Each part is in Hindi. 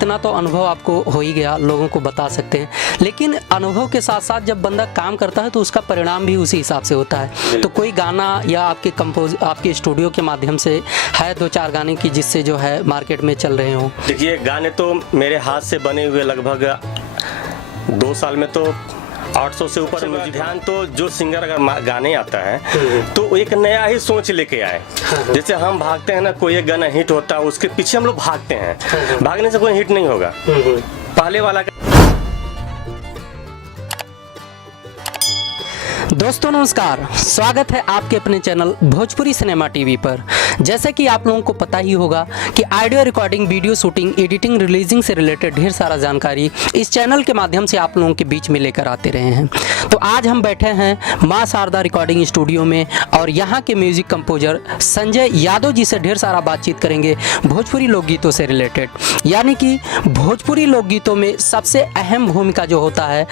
इतना तो अनुभव आपको हो ही गया, लोगों को बता सकते हैं, लेकिन अनुभव के साथ साथ जब बंदा काम करता है तो उसका परिणाम भी उसी हिसाब से होता है। तो कोई गाना या आपके स्टूडियो के माध्यम से है 2-4 गाने की जिससे जो है मार्केट में चल रहे हो? देखिए, गाने तो मेरे हाथ से बने हुए लगभग 2 साल में तो 800 से ऊपर म्यूजिक। ध्यान तो जो सिंगर अगर गाने आता है तो एक नया ही सोच लेके आए। जैसे हम भागते हैं ना, कोई एक गाना हिट होता है उसके पीछे हम लोग भागते हैं, भागने से कोई हिट नहीं होगा। पहले वाला दोस्तों नमस्कार, स्वागत है आपके अपने चैनल भोजपुरी सिनेमा टीवी पर। जैसे कि आप लोगों को पता ही होगा कि audio recording, video shooting, editing, releasing से रिलेटेड ढेर सारा जानकारी इस चैनल के माध्यम से आप लोगों के बीच में लेकर आते रहे हैं। तो आज हम बैठे हैं माँ शारदा रिकॉर्डिंग स्टूडियो में और यहाँ के म्यूजिक कंपोजर संजय यादव जी से ढेर सारा बातचीत करेंगे भोजपुरी लोकगीतों से रिलेटेड। यानी कि भोजपुरी लोकगीतों में सबसे अहम भूमिका जो होता है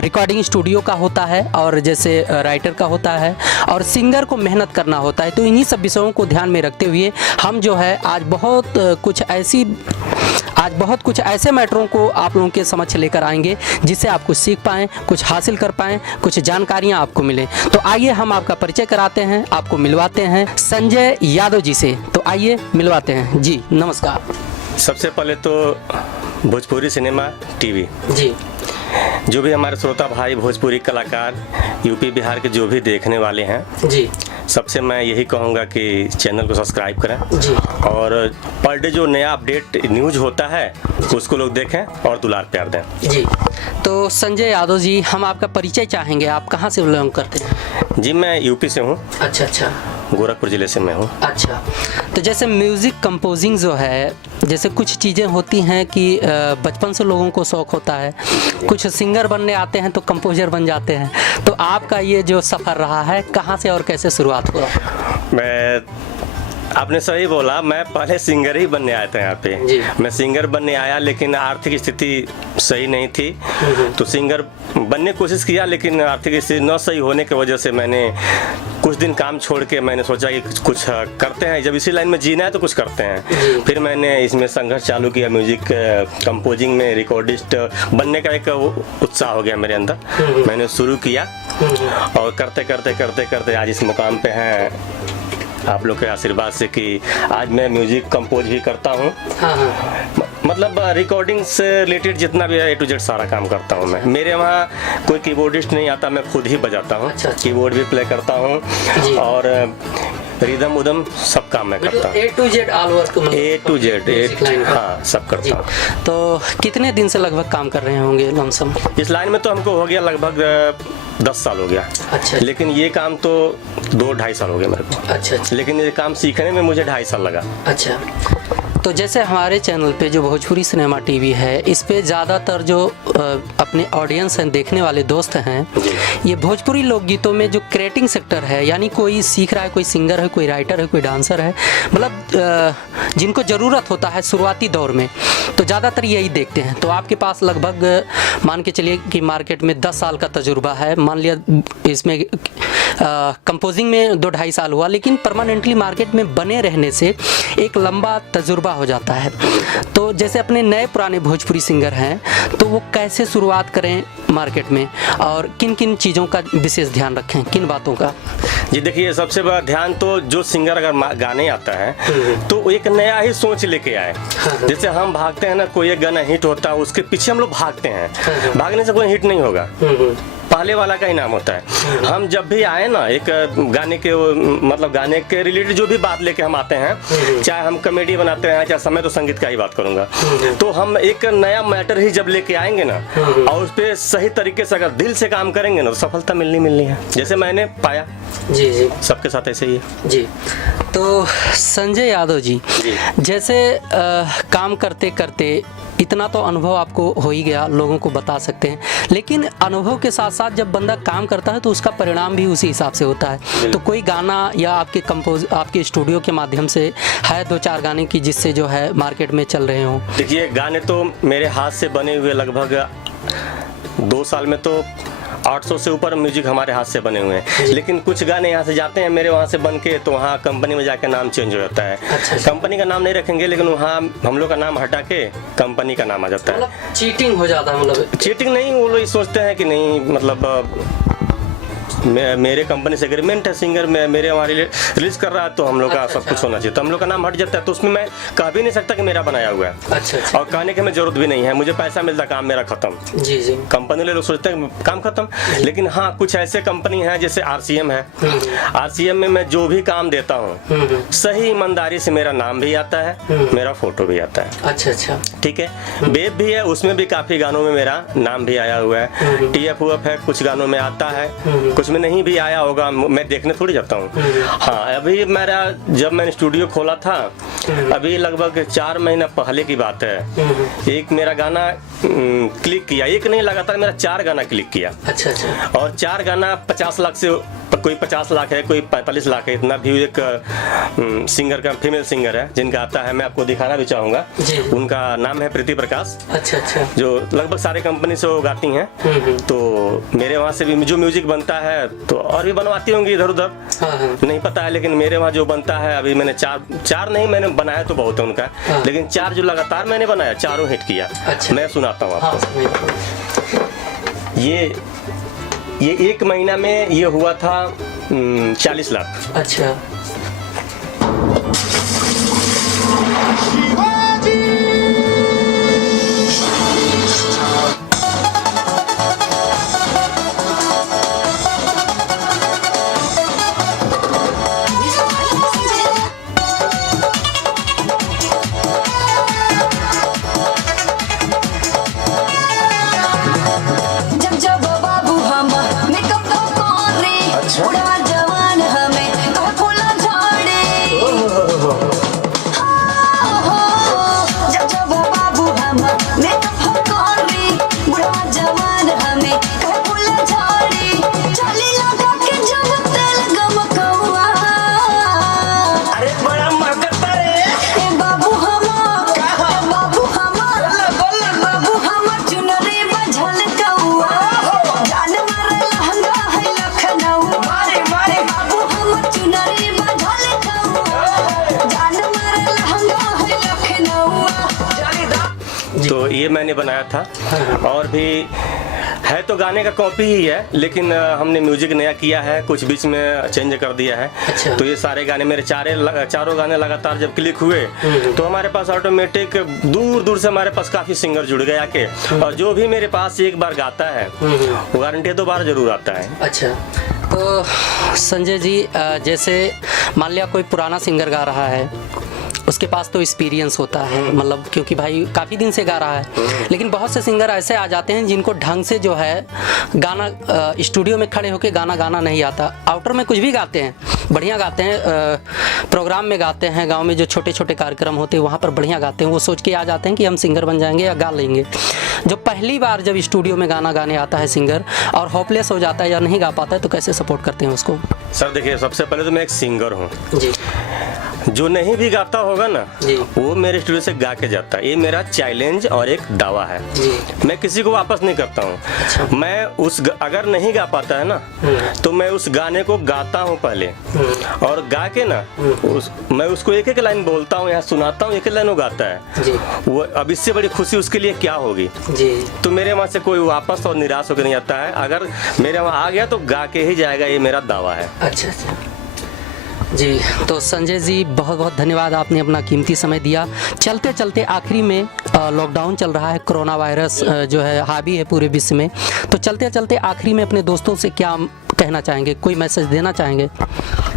रिकॉर्डिंग स्टूडियो का होता है, और जैसे राइटर का होता है, और सिंगर को मेहनत करना होता है। तो इन्हीं सब विषयों को ध्यान में रखते हुए हम जो है आज बहुत कुछ ऐसे मैटरों को आप लोगों के समक्ष लेकर आएंगे जिससे आप कुछ सीख पाएँ, कुछ हासिल कर पाएँ, कुछ जानकारियाँ आपको मिलें। तो आइए हम आपका परिचय कराते हैं, आपको मिलवाते हैं संजय यादव जी से। तो आइए मिलवाते हैं जी। नमस्कार। सबसे पहले तो भोजपुरी सिनेमा टीवी जी, जो भी हमारे श्रोता भाई भोजपुरी कलाकार यूपी बिहार के जो भी देखने वाले हैं जी, सबसे मैं यही कहूँगा कि चैनल को सब्सक्राइब करें जी, और पर डे जो नया अपडेट न्यूज होता है उसको लोग देखें और दुलार प्यार दें। जी। तो संजय यादव जी, हम आपका परिचय चाहेंगे, आप कहाँ से बिलोंग करते हैं? जी, मैं यूपी से हूँ। अच्छा अच्छा, गोरखपुर जिले से मैं हूँ। अच्छा। तो जैसे म्यूज़िक कंपोजिंग जो है, जैसे कुछ चीज़ें होती हैं कि बचपन से लोगों को शौक़ होता है, कुछ सिंगर बनने आते हैं तो कंपोजर बन जाते हैं। तो आपका ये जो सफ़र रहा है, कहाँ से और कैसे शुरुआत हुआ? आपने सही बोला, मैं पहले सिंगर ही बनने आया था यहाँ पे। मैं सिंगर बनने आया लेकिन आर्थिक स्थिति सही नहीं थी, तो सिंगर बनने की कोशिश किया, लेकिन आर्थिक स्थिति न सही होने की वजह से मैंने कुछ दिन काम छोड़ के मैंने सोचा कि कुछ करते हैं, जब इसी लाइन में जीना है तो कुछ करते हैं। फिर मैंने इसमें संघर्ष चालू किया, म्यूजिक कंपोजिंग में रिकॉर्डिस्ट बनने का एक उत्साह हो गया मेरे अंदर। मैंने शुरू किया और करते करते करते करते आज इस मुकाम पे हैं आप लोग के आशीर्वाद से कि आज मैं म्यूजिक कंपोज भी करता हूँ। मतलब रिकॉर्डिंग से रिलेटेड जितना भी है A to Z सारा काम करता हूँ मैं। मेरे वहाँ कोई कीबोर्डिस्ट नहीं आता, मैं खुद ही बजाता हूँ। अच्छा। कीबोर्ड भी प्ले करता हूँ और रिदम उदम सब काम मैं करता हूँ। A to Z all work, A to Z, हाँ, सब करता हूँ। तो कितने दिन से लगभग काम कर रहे होंगे लमसम? इस लाइन में तो हमको हो गया लगभग 10 साल हो गया। अच्छा। लेकिन ये काम तो 2-2.5 साल हो गए मेरे को। अच्छा अच्छा। लेकिन ये काम सीखने में मुझे 2.5 साल लगा। अच्छा। तो जैसे हमारे चैनल पे जो भोजपुरी सिनेमा टीवी है, इस पे ज़्यादातर जो अपने ऑडियंस हैं, देखने वाले दोस्त हैं, ये भोजपुरी लोकगीतों में जो क्रिएटिंग सेक्टर है, यानी कोई सीख रहा है, कोई सिंगर है, कोई राइटर है, कोई डांसर है, मतलब जिनको ज़रूरत होता है शुरुआती दौर में, तो ज़्यादातर यही देखते हैं। तो आपके पास लगभग मान के चलिए कि मार्केट में 10 साल का तजुर्बा है, मान लिया इसमें कंपोजिंग में 2-2.5 साल हुआ, लेकिन परमानेंटली मार्केट में बने रहने से एक लंबा तजुर्बा हो जाता है। तो जैसे अपने नए पुराने भोजपुरी सिंगर हैं, तो वो कैसे शुरुआत करें मार्केट में और किन किन चीज़ों का विशेष ध्यान रखें, किन बातों का? जी देखिए, सबसे बड़ा ध्यान तो जो सिंगर अगर गाने आता है तो एक नया ही सोच लेके आए। जैसे हम भागते हैं ना, कोई एक गाना हिट होता है उसके पीछे हम लोग भागते हैं, भागने से कोई हिट नहीं होगा। पहले वाला का इनाम होता है। हम जब भी आए ना, एक गाने के मतलब गाने के रिलेटेड जो भी बात लेके हम आते हैं, चाहे हम कॉमेडी बनाते हैं, चाहे समय तो संगीत का ही बात करूंगा, तो हम एक नया मैटर ही जब लेके आएंगे ना और उस पर सही तरीके से अगर दिल से काम करेंगे ना, तो सफलता मिलनी है। जैसे मैंने पाया जी जी, सबके साथ ऐसे ही है जी। तो संजय यादव जी, जैसे काम करते करते इतना तो अनुभव आपको हो ही गया, लोगों को बता सकते हैं, लेकिन अनुभव के साथ साथ जब बंदा काम करता है तो उसका परिणाम भी उसी हिसाब से होता है। तो कोई गाना या आपके स्टूडियो के माध्यम से है 2-4 गाने की जिससे जो है मार्केट में चल रहे हो? देखिए, गाने तो मेरे हाथ से बने हुए लगभग 2 साल में तो 800 से ऊपर म्यूजिक हमारे हाथ से बने हुए हैं, लेकिन कुछ गाने यहाँ से जाते हैं मेरे वहाँ से बन के, तो वहाँ कंपनी में जाके नाम चेंज हो जाता है। अच्छा। कंपनी का नाम नहीं रखेंगे, लेकिन वहाँ हम लोग का नाम हटा के कंपनी का नाम आ जाता है। मतलब चीटिंग हो जाता है? मतलब चीटिंग नहीं, वो लोग सोचते हैं कि नहीं, मतलब मेरे कंपनी से एग्रीमेंट है, सिंगर मेरे वहाँ रिलीज कर रहा है, तो हम लोग का अच्छा, सब कुछ होना चाहिए, तो हम लोग का नाम हट जाता है, तो उसमें मैं कह भी नहीं सकता कि मेरा बनाया हुआ है। अच्छा। और कहने की हमें जरूरत भी नहीं है, मुझे पैसा मिलता, काम मेरा खत्म। जी जी। कंपनी वाले लोग सोचते हैं काम खत्म, लेकिन हाँ कुछ ऐसे कंपनी है जैसे RCM है, RCM में मैं जो भी काम देता हूँ सही ईमानदारी से मेरा नाम भी आता है, मेरा फोटो भी आता है। अच्छा। ठीक है। वेब भी है, उसमें भी काफी गानों में मेरा नाम भी आया हुआ है। TFUF है, कुछ गानों में आता है, कुछ में नहीं भी आया होगा, मैं देखने थोड़ी जाता हूँ। हाँ, अभी मेरा जब मैंने स्टूडियो खोला था, अभी लगभग 4 महीना पहले की बात है, एक मेरा गाना क्लिक किया, एक नहीं लगातार मेरा 4 गाना क्लिक किया। अच्छा। और 4 गाना 50 लाख से, कोई 50 लाख है, कोई 45 लाख है, इतना व्यू एक सिंगर का, फीमेल सिंगर है जिनका आता है, मैं आपको दिखाना भी चाहूंगा। उनका नाम है प्रीति प्रकाश। अच्छा। जो लगभग सारे कंपनी से वो गाती हैं, तो मेरे वहाँ से भी जो म्यूजिक बनता है, तो और भी बनवाती होंगी इधर उधर, नहीं पता है, लेकिन मेरे वहाँ जो बनता है, अभी मैंने 4 नहीं, मैंने बनाया तो बहुत है उनका, लेकिन 4 जो लगातार मैंने बनाया, 4 हिट किया। अच्छा। मैं सुनाता हूँ आपको। ये 1 महीना में ये हुआ था 40 लाख। अच्छा। तो ये मैंने बनाया था, और भी है तो गाने का कॉपी ही है, लेकिन हमने म्यूजिक नया किया है, कुछ बीच में चेंज कर दिया है। अच्छा। तो ये सारे गाने मेरे चारों गाने लगातार जब क्लिक हुए, तो हमारे पास ऑटोमेटिक दूर दूर से हमारे पास काफी सिंगर जुड़ गए आके, और जो भी मेरे पास एक बार गाता है वो गारंटी 2 बार जरूर आता है। अच्छा। तो संजय जी, जैसे मान लिया कोई पुराना सिंगर गा रहा है, उसके पास तो एक्सपीरियंस होता है, मतलब क्योंकि भाई काफ़ी दिन से गा रहा है, लेकिन बहुत से सिंगर ऐसे आ जाते हैं जिनको ढंग से जो है गाना स्टूडियो में खड़े होकर गाना नहीं आता। आउटर में कुछ भी गाते हैं, बढ़िया गाते हैं, प्रोग्राम में गाते हैं, गांव में जो छोटे छोटे कार्यक्रम होते हैं वहाँ पर बढ़िया गाते हैं, वो सोच के आ जाते हैं कि हम सिंगर बन जाएंगे या गा लेंगे। जो पहली बार जब स्टूडियो में गाना गाने आता है सिंगर और होपलेस हो जाता है या नहीं गा पाता है, तो कैसे सपोर्ट करते हैं उसको? सर देखिए, सबसे पहले तो मैं एक सिंगर हूँ जी। जो नहीं भी गाता होगा ना, जी। वो मेरे स्टूडियो से गा के जाता है। ये मेरा चैलेंज और एक दावा है जी। मैं किसी को वापस नहीं करता हूँ। अच्छा। मैं अगर नहीं गा पाता है ना, तो मैं उस गाने को गाता हूँ पहले, और गा के ना मैं उसको एक लाइन बोलता हूँ, यहाँ सुनाता हूँ, एक लाइन वो गाता है। जी। वो अब इससे बड़ी खुशी उसके लिए क्या होगी। जी। तो मेरे वहाँ से कोई वापस और निराश होकर नहीं आता है, अगर मेरे वहाँ आ गया तो गा के ही जाएगा, ये मेरा दावा है। अच्छा। जी, तो संजय जी बहुत बहुत धन्यवाद, आपने अपना कीमती समय दिया। चलते चलते आखिरी में लॉकडाउन चल रहा है, कोरोना वायरस जो है हावी है पूरे विश्व में, तो चलते चलते आखिरी में अपने दोस्तों से क्या कहना चाहेंगे, कोई मैसेज देना चाहेंगे?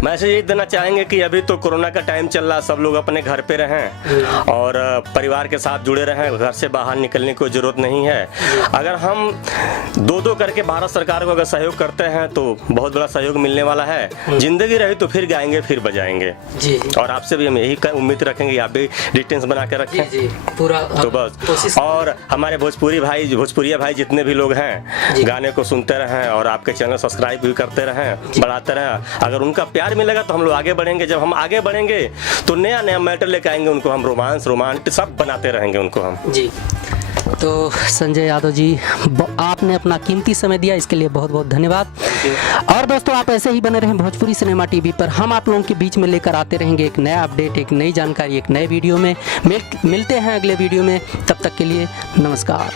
मैसेज ये देना चाहेंगे कि अभी तो कोरोना का टाइम चल रहा, सब लोग अपने घर पे रहें और परिवार के साथ जुड़े रहें, घर से बाहर निकलने की कोई ज़रूरत नहीं है। अगर हम 2-2 करके भारत सरकार को अगर सहयोग करते हैं तो बहुत बड़ा सहयोग मिलने वाला है। जिंदगी रही तो फिर गाएंगे, फिर बजाएंगे। जी। और आपसे भी हम यही उम्मीद रखेंगे, आप भी डिस्टेंस बना के रखें। जी, पूरा तो बस। और हमारे भोजपुरिया भाई जितने भी लोग हैं, गाने को सुनते रहें और आपके चैनल सब्सक्राइब भी करते रहें, बढ़ाते रहें। अगर उनका प्यार मिलेगा तो हम लोग आगे बढ़ेंगे। जब हम आगे बढ़ेंगे तो नया नया मैटर लेकर आएंगे, उनको हम रोमांटिक सब बनाते रहेंगे उनको हम। जी। तो संजय यादव जी, आपने अपना कीमती समय दिया, इसके लिए बहुत बहुत धन्यवाद। और दोस्तों, आप ऐसे ही बने रहें भोजपुरी सिनेमा टीवी पर। हम आप लोगों के बीच में लेकर आते रहेंगे एक नया अपडेट, एक नई जानकारी, एक नए वीडियो में। मिलते हैं अगले वीडियो में। तब तक के लिए नमस्कार।